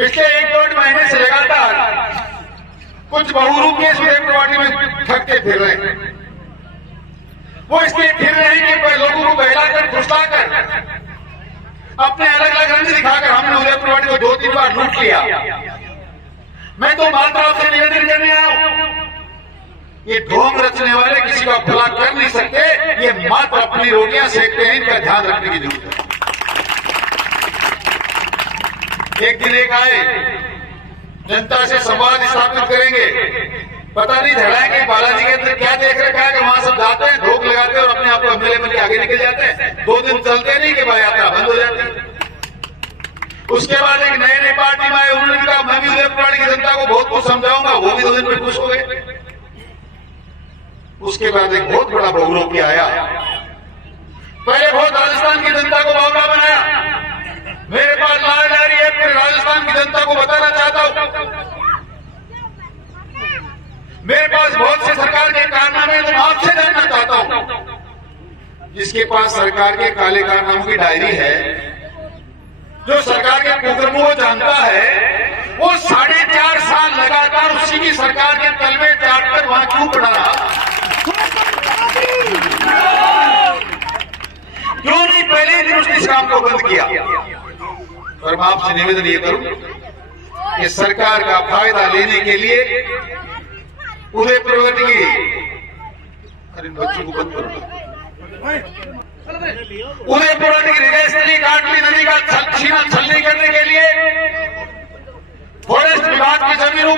पिछले 1-1.5 महीने से लगातार कुछ बहुरूपी उदयपुर वाटी में थकते फिर रहे हैं। वो इसलिए फिर रहे हैं कि लोगों को बहलाकर फुसलाकर अपने अलग अलग रंग दिखाकर हमने उदयपुर वाटी को 2-3 बार लूट लिया। मैं तो मात्र आपसे निवेदन करने आया हूं, ये ढोंग रचने वाले किसी का भला कर नहीं सकते, ये मात्र अपनी रोटियां सेकते हैं, इनका ध्यान रखने की जरूरत है। एक दिन एक आए, जनता से संवाद स्थापित करेंगे, पता नहीं झगड़ाएंगे बालाजी के अंदर क्या देख रखा है कि वहां सब जाते हैं, ढोक लगाते हैं और अपने आप को एमएलए बन के आगे निकल जाते हैं। 2 दिन चलते नहीं कि भाई यात्रा बंद हो जाती है। उसके बाद एक नए पार्टी में आए, उन्होंने कहा मैं भी उदयपुर की जनता को बहुत कुछ समझाऊंगा, वो भी 2 दिन में खुश हो गए। उसके बाद एक बहुत बड़ा बहुरूपी आया, पहले बहुत राजस्थान की जनता को बावला बनाया। मेरे पास लाल डायरी है, फिर राजस्थान की जनता को बताना चाहता हूं, मेरे पास बहुत से सरकार के कारनामे हैं, तो आपसे जानना चाहता हूं। जिसके पास सरकार के काले कारनामों की डायरी है, जो सरकार के कुकर्मों को जानता है, वो 4.5 साल लगातार उसी की सरकार के तलवे चाटकर वहां क्यों पड़ा रहा? क्यों नहीं पहले दिन उसने इस काम को बंद किया? और मैं आपसे निवेदन ये करूं कि सरकार का फायदा लेने के लिए उदयपुर की, अरे बच्चों को बंद करो, उदयपुर की रिजर्वली काटली नदी का छलनी करने के लिए फॉरेस्ट विभाग की जमीनों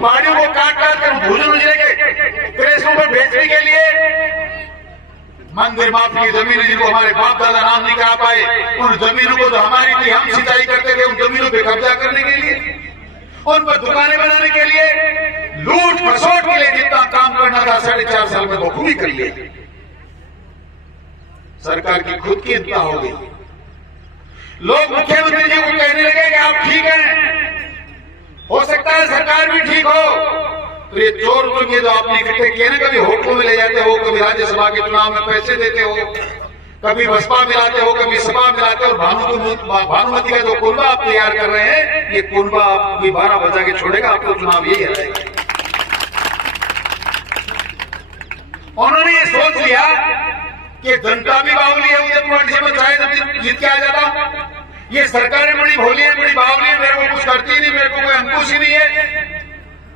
पहाड़ियों को काट कर भूजन जिले के कृषकों पर बेचने के लिए मंदिर माफी की जमीनें जिनको हमारे बाप दादा नाम नहीं करा पाए, उन जमीनों को जो हमारी थी, हम सिंचाई करते थे, उन जमीनों पे कब्जा करने के लिए, उन पर दुकानें बनाने के लिए, लूट खसोट के लिए जितना काम करना था 4.5 साल में बखूबी कर लिया। सरकार की खुद की इंतहा हो गई। लोग मुख्यमंत्री जी को कहने लगे कि आप ठीक हैं, हो सकता है सरकार भी ठीक हो, तो ये चोर चुके जो आपने इकट्ठे किए ना, कभी होटलों में ले जाते हो, कभी राज्यसभा के चुनाव में पैसे देते हो, कभी बसपा मिलाते हो, कभी सपा मिलाते हो, और भानुमति का जो कुनबा आप तैयार कर रहे हैं, ये कुनबा आपकी 12 बजा के छोड़ेगा, आपको चुनाव यही हराएगा। उन्होंने ये सोच लिया कि जनता भी बावली है, उदयपुर में चाहे जीत के आ जाता हूं, ये सरकारें बड़ी भोली है, बड़ी बावली है, मेरे को कुछ करती नहीं, मेरे को कोई अंकुश ही नहीं है।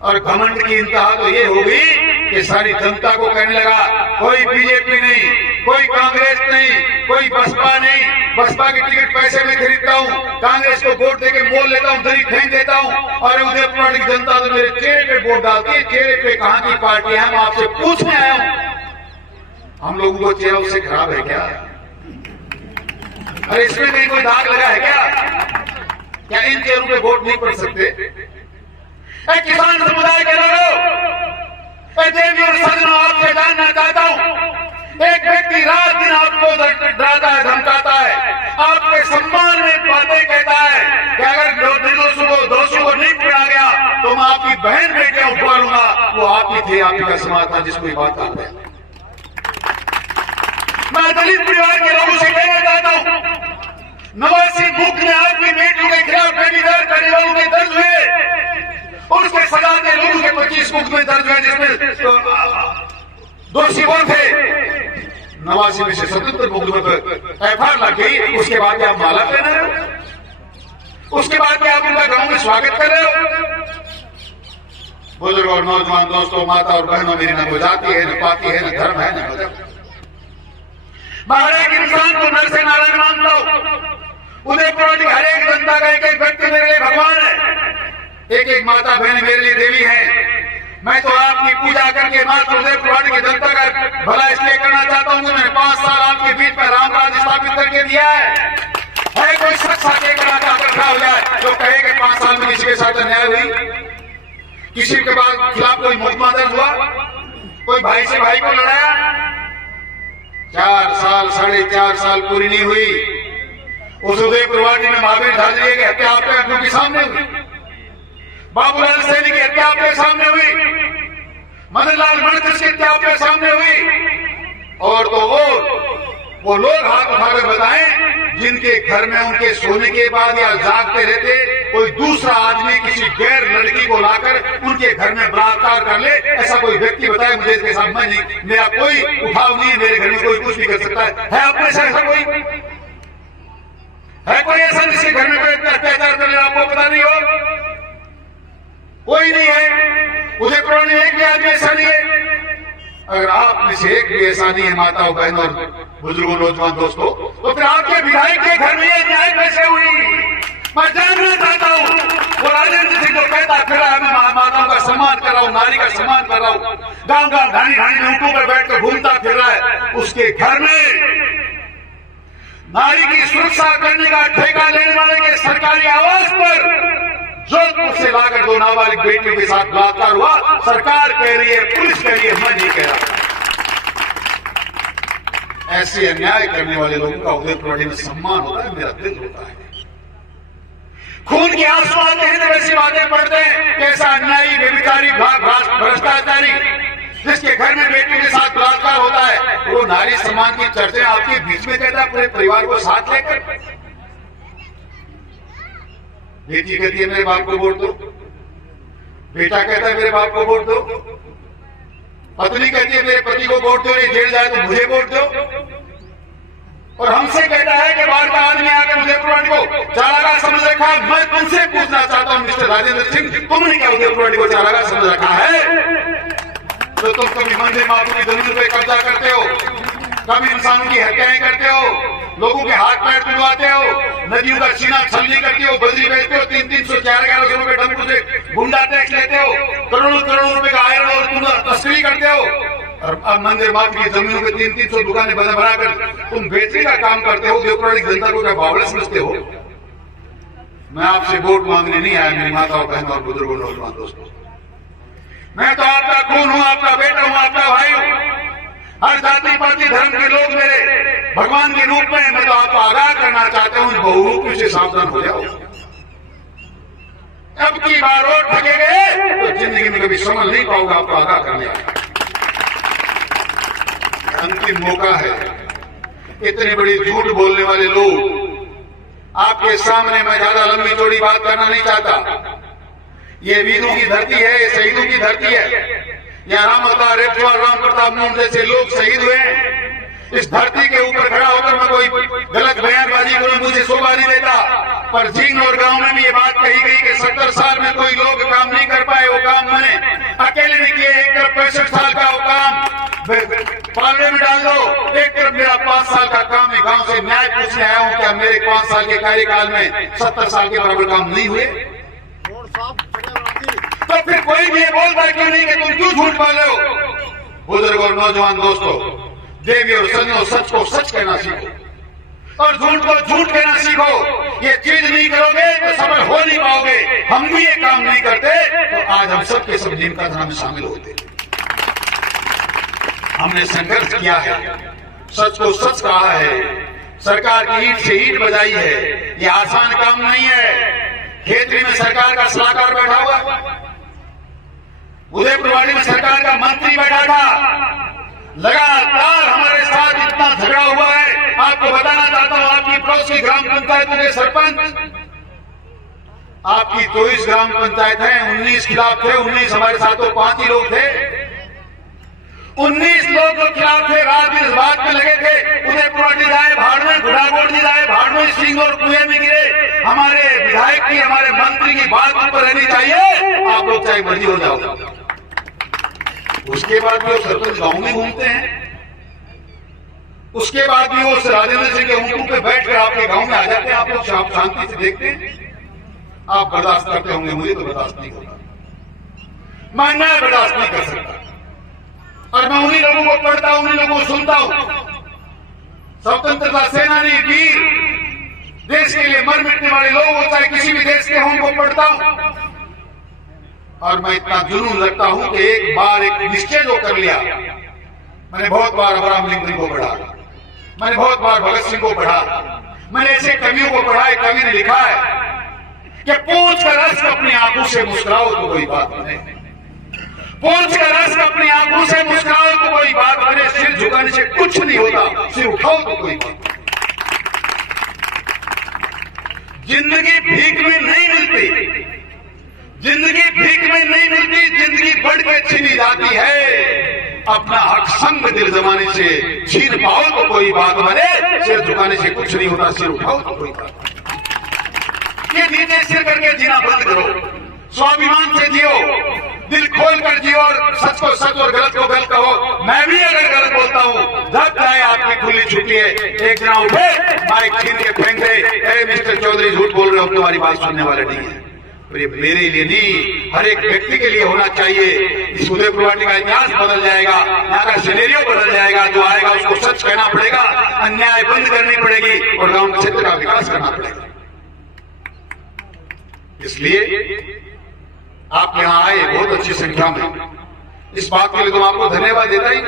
और घमंड की इंतहा तो ये होगी कि सारी जनता को कहने लगा कोई बीजेपी नहीं, कोई कांग्रेस नहीं, कोई बसपा नहीं, बसपा की टिकट पैसे में खरीदता हूं, कांग्रेस को वोट देके मोल लेता हूं, दरी फेंक देता हूं, और उदयपुर की जनता तो मेरे चेहरे पे वोट डालती है। चेहरे पे कहां की पार्टी है? मैं आपसे पूछने आया हूं, हम लोगों को चेहरा उससे खराब है क्या? अरे इसमें कहीं कोई दाग लगा है क्या इन चेहरों पे वोट नहीं पड़ सकते? किसान समुदाय के लोगों, देवी और सज्जनों, आपसे जानना चाहता हूं, एक व्यक्ति रात दिन आपको डराता है, धमकाता है, आपके सम्मान में बातें कहता है कि अगर दोषों को नहीं पकड़ा गया तो मैं आपकी बहन बेटियां उठवा लूंगा। वो आप ही थे, आप ही का समाज था जिसको ये बात आता है। मैं दलित परिवार के लोगों से कहना चाहता हूं, 89 मुख में आपकी बेटियों के खिलाफ बेबीदार करने वालों के दर्ज हुए, उसके सजा के लोगों के 25 मुख में दर्ज हुए, जिसमें दोषी कौन थे? 89 में से 77 मुकदमे पर एफआईआर लग गई। उसके बाद क्या आप माला पहना रहे हो? उसके बाद क्या आप उनका गांव में स्वागत कर रहे हो? बुजुर्ग और नौजवान दोस्तों, माता और बहनों, मेरी न कोई जाति है, न पाति है, न धर्म है, न मजहब। मैं हर एक इंसान को नर से नारायण मानता हूं। उदयपुर की हर एक जनता का एक व्यक्ति मेरे लिए भगवान है, एक माता बहन मेरे लिए देवी है। मैं तो आपकी पूजा करके मात्र उदयपुर की जनता का भला इसलिए करना चाहता हूं कि मैंने 5 साल आपके बीच में रामराज स्थापित करके दिया है। कोई शख्स आके खड़ा हो जाए जो कहे कि 5 साल में किसी के साथ अन्याय हुई, किसी के बाद खिलाफ कोई मुकदमा दर्ज हुआ, कोई भाई से भाई को लड़ाया, 4 साल 4.5 साल पूरी नहीं हुई। उस उदयपुर वाटी में महावीर झांझरिया की हत्या आपके आंखों के सामने हुई, बाबूलाल सैनी की हत्या आपके सामने हुई, मदनलाल मणिकृष्ण की हत्या आपके सामने हुई। और तो वो लोग हाथ उठाकर बताएं जिनके घर में उनके सोने के बाद या जागते रहते कोई दूसरा किसी गैर लड़की को लाकर उनके घर में बलात्कार कर ले, ऐसा कोई व्यक्ति बताए मुझे इसके साथ मैं नहीं, मेरा कोई उठाव नहीं, मेरे घर में कोई कुछ भी कर सकता है अपने से ऐसा कोई है? कोई ऐसा जिसके घर में कोई अत्याचार कर ले आपको पता नहीं हो? कोई नहीं है। उदयपुर में एक भी आदमी ऐसा नहीं है। अगर आप में से एक भी ऐसा नहीं है माताओं बहनों और बुजुर्गों नौजवान दोस्तों, तो फिर आपके विधायक के घर में ये न्याय कैसे हुई? मैं जानना चाहता हूँ। वो राजेंद्र सिंह जो कहता फिर मैं माताओं का सम्मान कर रहा हूँ, नारी का सम्मान कर रहा हूँ, गांव गांव ढाणी ढाणी में ऊँटों पर बैठ कर घूमता फिर रहा है, उसके घर में नारी की सुरक्षा करने का ठेका लेने वाले के सरकारी आवास पर जोधपुर से लाकर 2 नाबालिग बेटियों के साथ बलात्कार हुआ। सरकार कह रही है, पुलिस कह रही है, मैं नहीं कह रहा। ऐसे अन्याय करने वाले लोगों का उदयपुर में सम्मान होता है, मेरा दिल होता है। खून के आंसू आते हैं जब ऐसी बातें पढ़ते हैं। कैसा अन्यायी, बेविचारी, भ्रष्टाचारी जिसके घर में बेटी के साथ बलात्कार होता है, वो नारी सम्मान की चर्चा आपके बीच में कहता है, पूरे परिवार को साथ लेकर। बेटी कहती है मेरे बाप को वोट दो, बेटा कहता है मेरे बाप को वोट दो, पत्नी कहती है मेरे पति को वोट दो, ये जेल जाए तो मुझे वोट दो, और हमसे कहता है कि बाहर का आदमी आकर उदयपुर को चारागाह समझ रखा। मैं तुमसे पूछना चाहता हूं मिस्टर राजेंद्र सिंह, तुमने क्या उदयपुर को चारागाह समझ रखा है? तो तुम कभी मंदिर मातों की जमीन पे कब्जा करते हो, कभी इंसानों की हत्याएं करते हो, लोगों के हाथ पैर तुड़वाते हो, नदियों का सीना छलनी करते हो, बजरी बेचते हो, 300-300 400 रुपए डंपू से गुंडा टैक्स लेते हो, करोड़ों करोड़ों रुपए का आयरन और तस्करी करते हो, और अब मंदिर मात की जमीनों पे 300-300 दुकानें बनाकर तुम बेचने का काम करते हो। उदयपुर जनता को क्या बावड़ा समझते हो? मैं आपसे वोट मांगने नहीं आया मेरी माताओं बहनों और बुजुर्गों नौजवान दोस्तों। मैं तो आपका खून हूं, आपका बेटा हूं, आपका भाई हूं। हर जाति पाति धर्म के लोग मेरे भगवान के रूप में। मैं तो आपको आगाह करना चाहता हूं, बहुरूपियों से सावधान हो जाओ। अब की बार वोट ठगे गए तो जिंदगी में कभी समझ नहीं पाऊंगा, आपको आगाह करने आया। अंतिम मौका है। इतने बड़ी झूठ बोलने वाले लोग आपके सामने, मैं ज्यादा लंबी चौड़ी बात करना नहीं चाहता। ये वीरों की धरती है, ये शहीदों की धरती है। यहाँ राम अवतार, रेपवार, राम प्रताप मोहन जैसे लोग शहीद हुए हैं। इस धरती के ऊपर खड़ा होकर मैं कोई गलत बयानबाजी करूं, मुझे शोभा नहीं देता। पर जींद और गांव में भी ये बात कही गई कि 70 साल में कोई लोग काम नहीं कर पाए, वो काम मैंने अकेले नहीं किए। एक तरफ 65 साल का वो काम पालने में डाल दो, एक तरफ मेरा 5 साल का काम है। गांव से न्याय पूछने आया हूं, क्या मेरे 5 साल के कार्यकाल में 70 साल के बराबर काम नहीं हुए? तो फिर कोई भी ये बोलता क्यों नहीं कि तुम क्यों झूठ बोल रहे हो? बुजुर्ग और नौजवान दोस्तों, देवी और सज्जनों, सच को सच कहना सीखो और झूठ को झूठ कहना सीखो। ये चीज नहीं करोगे तो सफल हो नहीं पाओगे। हम भी ये काम नहीं करते तो आज हम सब के सब नीमका धारा में शामिल होते। हमने संघर्ष किया है, सच को सच कहा है, सरकार की ईंट से ईंट बजाई है। ये आसान काम नहीं है। खेतरी में सरकार का सलाहकार बैठा हुआ, उदयपुरवाड़ी में सरकार का मंत्री बैठा था। लगातार हमारे साथ इतना झगड़ा हुआ है। आपको बताना चाहता हूं, आपकी पड़ोस की ग्राम पंचायत के सरपंच, आपकी 24 ग्राम पंचायत है, 19 खिलाफ थे। 19 हमारे साथ तो 5 ही लोग थे। 19 लोग जो खिलाफ थे, रात दिन इस बात में लगे थे उदयपुरवाड़ी जाए भाड़ में, गुड़ागोड़ जाए भाड़ में, सिंह और कुएं में गिरे। हमारे विधायक की, हमारे मंत्री की बात ऊपर रहनी चाहिए। आप लोग चाहे मर्जी हो जाओ। उसके बाद भी वो सरपंच गांव में घूमते हैं, उसके बाद भी वो राजेंद्र सिंह के ऊंटों पे बैठकर आपके गांव में आ जाते हैं। आप लोग शांति से देखते हैं। आप बर्दाश्त करते होंगे, मुझे तो बर्दाश्त नहीं होता। मैं न बर्दाश्त नहीं कर सकता। और मैं उन्हीं लोगों को पढ़ता हूं, उन्हीं लोगों को सुनता हूं। स्वतंत्रता सेनानी, वीर, देश के लिए मर मिटने वाले लोग हो, चाहे किसी भी देश के हों, उनको पढ़ता हूं। और मैं इतना जुनून रखता हूं कि एक बार एक निश्चय जो कर लिया। मैंने बहुत बार अब्राहम लिंकन को पढ़ा, मैंने बहुत बार भगत सिंह को पढ़ा, मैंने ऐसे कवियों को पढ़ा है। कवि ने लिखा है कि पूछ कर रस अपनी आंखों से मुस्कुराओ तो कोई बात बने, पूछ कर रस अपनी आंखों से मुस्कुराओ तो कोई बात बने। सिर झुकाने से कुछ नहीं होता, सिर उठाओ तो कोई बात। जिंदगी भीख में नहीं मिलती, के छीनी जाती है, अपना हक संग दिल जमाने से छीन पाओ तो कोई बात बने, सिर झुकाने से कुछ नहीं होता, सिर उठाओ तो कोई बात। ये नीचे सिर करके जीना बंद करो, स्वाभिमान से जियो, दिल खोल कर जियो और सच को सच और गलत को गलत कहो। मैं भी अगर गलत बोलता हूं, जब चाहे आपकी खुली छुट्टी है, एक जना उठे माइक छीन के फेंक दे, अरे मिस्टर चौधरी झूठ बोल रहे हो, तुम्हारी बात सुनने वाले नहीं है। और ये मेरे लिए नहीं, हर एक व्यक्ति के लिए होना चाहिए। इस उदयपुर वाटी का इतिहास बदल जाएगा, यहाँ का सिनेरियो बदल जाएगा, जो आएगा उसको सच कहना पड़ेगा, अन्याय बंद करनी पड़ेगी और गांव क्षेत्र का विकास करना पड़ेगा। इसलिए आप यहां आए बहुत अच्छी संख्या में, इस बात के लिए तो आपको धन्यवाद देता ही,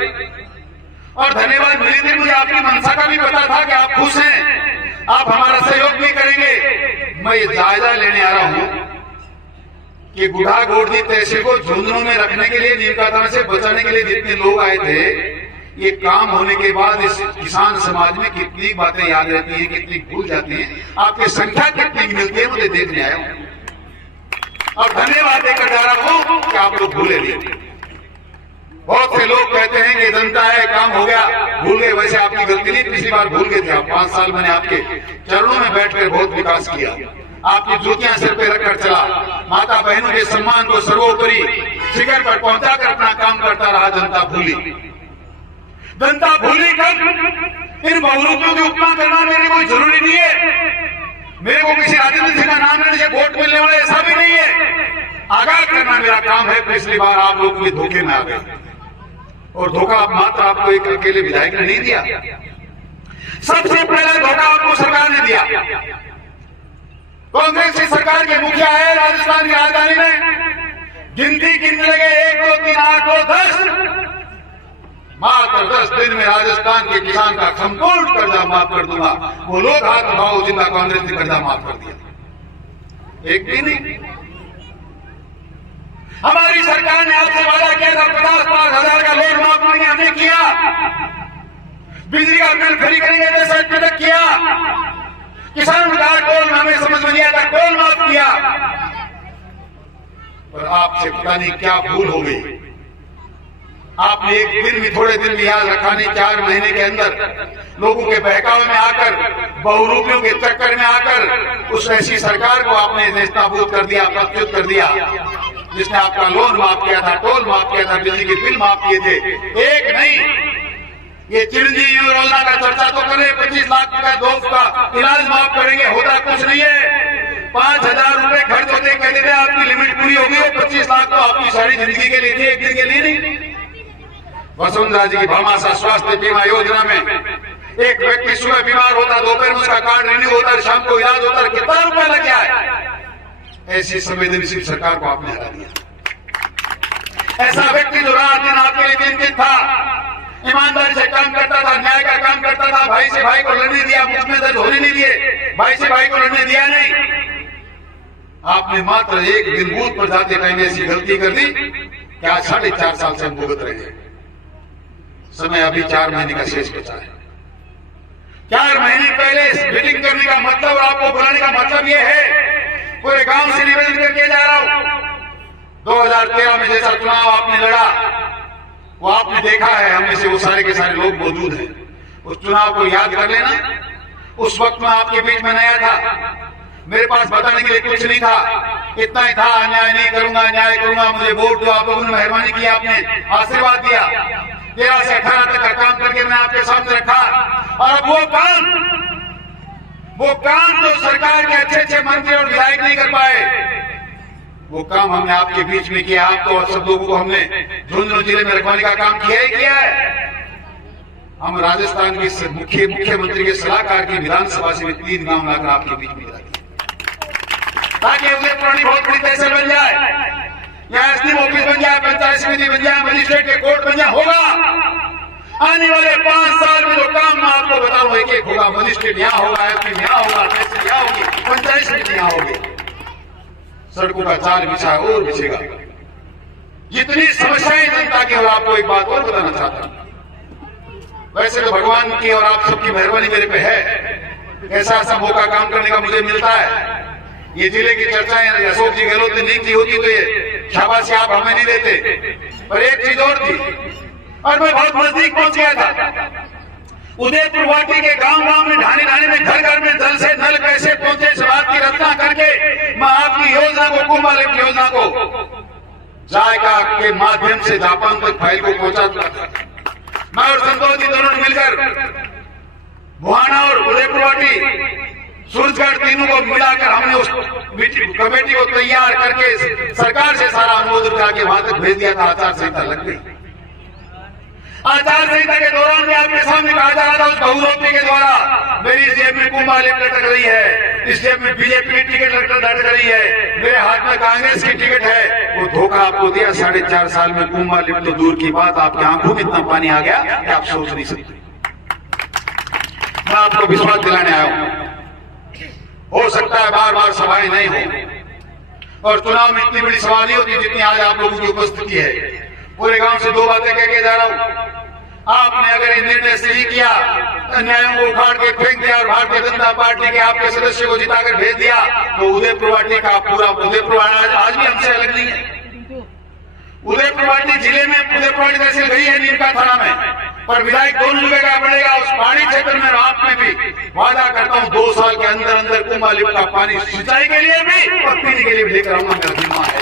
और धन्यवाद मिले थे मुझे आपकी मंशा का भी पता था कि आप खुश हैं, आप हमारा सहयोग भी करेंगे। मैं ये जायजा लेने आ रहा हूं कि गुढ़ा गोड़दी तहसील को झुंझुनों में रखने के लिए, नीमकाथाना से बचाने के लिए जितने लोग आए थे, ये काम होने के बाद इस किसान समाज में कितनी बातें याद रहती हैं, कितनी भूल जाती हैं, आपकी संख्या कितनी मिलती है, मुझे देखने आया हूं और धन्यवाद देकर जा रहा हूं कि आप लोग भूले नहीं। बहुत से लोग कहते हैं कि जनता है, काम हो गया, भूल गए। वैसे आपकी गलती नहीं, पिछली बार भूल गए थे आप। 5 साल मैंने आपके चरणों में बैठकर बहुत विकास किया, आपकी जूतियां सिर पे रखकर चला, माता बहनों के सम्मान को सर्वोपरि शिखर पर पहुंचाकर अपना काम करता रहा। जनता भूली, जनता भूली कब? इन बहुरूपियों की उपमा करना मेरे कोई जरूरी नहीं है, मेरे को किसी राजनीति का नाम लेने से वोट मिलने वाला ऐसा भी नहीं है। आगाह करना मेरा काम है। पिछली बार आप लोग भी धोखे में आ गए, और धोखा आप मात्र आपको एक अकेले विधायक ने नहीं दिया, सबसे पहले धोखा आपको सरकार ने दिया। कांग्रेस की सरकार के मुखिया है राजस्थान की राजधानी में, गिनती गिनने लगे 1 2 3 8 9 10, मात्र 10 दिन में राजस्थान के किसान का संपूर्ण कर्जा माफ कर दूंगा। वो लोग हाथ उठाओ जिनका कांग्रेस ने कर्जा माफ कर दिया, एक भी नहीं। हमारी सरकार ने आपसे वादा किया था 50-50 हजार का लोन माफ करेंगे, हमने किया। बिजली का बिल फ्री करेंगे, जैसे तक किया। किसान का टोल हमें समझ में नहीं आता, टोल माफ किया। पर आपसे पता नहीं क्या भूल हो गई, आपने एक दिन भी, थोड़े दिन भी याद रखा नहीं। 4 महीने के अंदर लोगों के बहकावे में आकर, बहुरूपियों के चक्कर में आकर उस ऐसी सरकार को आपने नेस्तनाबूद कर दिया, प्रत्युत कर दिया, जिसने आपका लोन माफ किया था, टोल माफ किया था, बिजली के बिल माफ किए थे। एक नहीं, ये चिरंजीवी योजना का चर्चा तो करें, 25 लाख का दोस्त का इलाज माफ करेंगे, होता कुछ नहीं है। 5,000 रुपए खर्च होते, कहते थे आपकी लिमिट पूरी हो गई, 25 लाख तो आपकी सारी जिंदगी के लिए थी, एक दिन के लिए नहीं। वसुंधरा जी की भामाशाह स्वास्थ्य बीमा योजना में एक व्यक्ति सुबह बीमार होता, दोपहर में उसका कार्ड रिन्यू होता, शाम को इलाज होता, कितना रुपया लग गया है। ऐसी संवेदनशील सरकार को आपने हरा दिया। ऐसा व्यक्ति जो रात दिन आपके लिए चिंतित था, ईमानदारी से काम करता था, न्याय का काम करता था, भाई से भाई को लड़ने दिया, मुझ में दर्द होने नहीं दिए, भाई से भाई को लड़ने दिया नहीं। आपने मात्र एक दिन बूथ पर जाते टाइम ऐसी गलती कर दी कि आज 4.5 साल से हम भुगत रहे हैं। समय अभी 4 महीने का शेष बचा है। 4 महीने पहले मीटिंग करने का मतलब, आपको बुलाने का मतलब यह है, पूरे गांव से निवेदन करके जा रहा हूं, 2013 में जैसा चुनाव आपने लड़ा वो आपने देखा है, हम में से वो सारे के सारे लोग मौजूद हैं। उस चुनाव को याद कर लेना। उस वक्त में आपके बीच में नया था, मेरे पास बताने के लिए कुछ नहीं था, इतना ही था, अन्याय नहीं करूंगा, न्याय करूंगा, मुझे वोट दो। आप लोगों ने मेहरबानी की, आपने आशीर्वाद दिया। 13 से 18 तक का काम करके मैंने आपके सामने रखा, और अब वो काम जो सरकार के अच्छे मंत्री और विधायक नहीं कर पाए, वो काम हमने आपके बीच में किया। आपको और सब लोगों को हमने झुंझुनू जिले में रखवाने का काम किया ही किया है। हम राजस्थान के मुख्यमंत्री के सलाहकार की विधानसभा से 3 गांव लाकर आपके बीच में गिरा दिया, ताकि उदयपुर बहुत बड़ी तहसील बन जाए, यहाँ एसडीएम ऑफिस बन जाए, पंचायत समिति बन जाए, मजिस्ट्रेट के कोर्ट बन जाए। होगा आने वाले 5 साल में जो काम मैं आपको बता रहा हूं, एक होगा। मजिस्ट्रेट यहाँ होगा, एसडीएम यहाँ होगा, तहसील यहाँ होगी, पंचायत समिति यहाँ होगी, सड़कों का जाल बिछा और बिछेगा। जितनी समस्याएं जनता की, और आपको एक बात और बताना चाहता हूं, वैसे तो भगवान की और आप सबकी मेहरबानी मेरे पे है, ऐसा मौका काम करने का मुझे मिलता है। ये जिले की चर्चाएं अशोक जी गहलोत ने नहीं की होती तो ये शाबाशी आप हमें नहीं देते। पर एक चीज और थी, और मैं बहुत नजदीक पहुंच गया था। उदयपुर वाटी के गांव-गांव में, ढाणी-ढाणी में, घर-घर में जल से नल कैसे पहुंचे, इस बात की रचना करके मैं आपकी योजना को, कुंभ लिफ्ट योजना को जायका के माध्यम से जापान तक फाइल को पहुंचा। मैं और संतोष जी दोनों ने मिलकर बुहाना और उदयपुर वाटी, सूरजगढ़ तीनों को मिलाकर हमने उस कमेटी को तैयार करके सरकार से सारा अनुमोदन करके वहां तक भेज दिया था। आचार संहिता लग गई। आचार संहिता के दौरान में आपके सामने कहा जा रहा था, उस बहुरोपी के द्वारा मेरी इस जेब में कुंभ लिफ्ट लटक रही है, इस जेब में बीजेपी की टिकट लटक रही है, मेरे हाथ में कांग्रेस की टिकट है। वो धोखा आपको दिया। 4.5 साल में कुंभ लिफ्ट तो दूर की बात, आपकी आंखों में इतना पानी आ गया कि आप सोच नहीं सकते। मैं आपको विश्वास दिलाने आया हूं, हो सकता है बार बार सभाएं नहीं हो और चुनाव में इतनी बड़ी सभा नहीं होती जितनी आज आप लोगों की उपस्थिति है। पूरे गांव से 2 बातें कह के जा रहा हूं। आपने अगर ये निर्णय सही किया, अन्यायों को उखाड़ के फेंक दिया और भारतीय जनता पार्टी के आपके सदस्य को जिताकर भेज दिया, तो उदयपुर वाटी का पूरा उदयपुर आज भी हमसे अलग नहीं है। उदयपुर वाटी जिले में उदयपुर वाटी तहसील गई है नीमका थाना में, पर विधायक 2 रुपए का पड़ेगा। उस पहाड़ी क्षेत्र में रात में भी वादा करता हूं 2 साल के अंदर अंदर कुंभ लिफ्ट का पानी सिंचाई के लिए भी और पीने के लिए भी लेकर आऊंगा। मेरा जिम्मा है।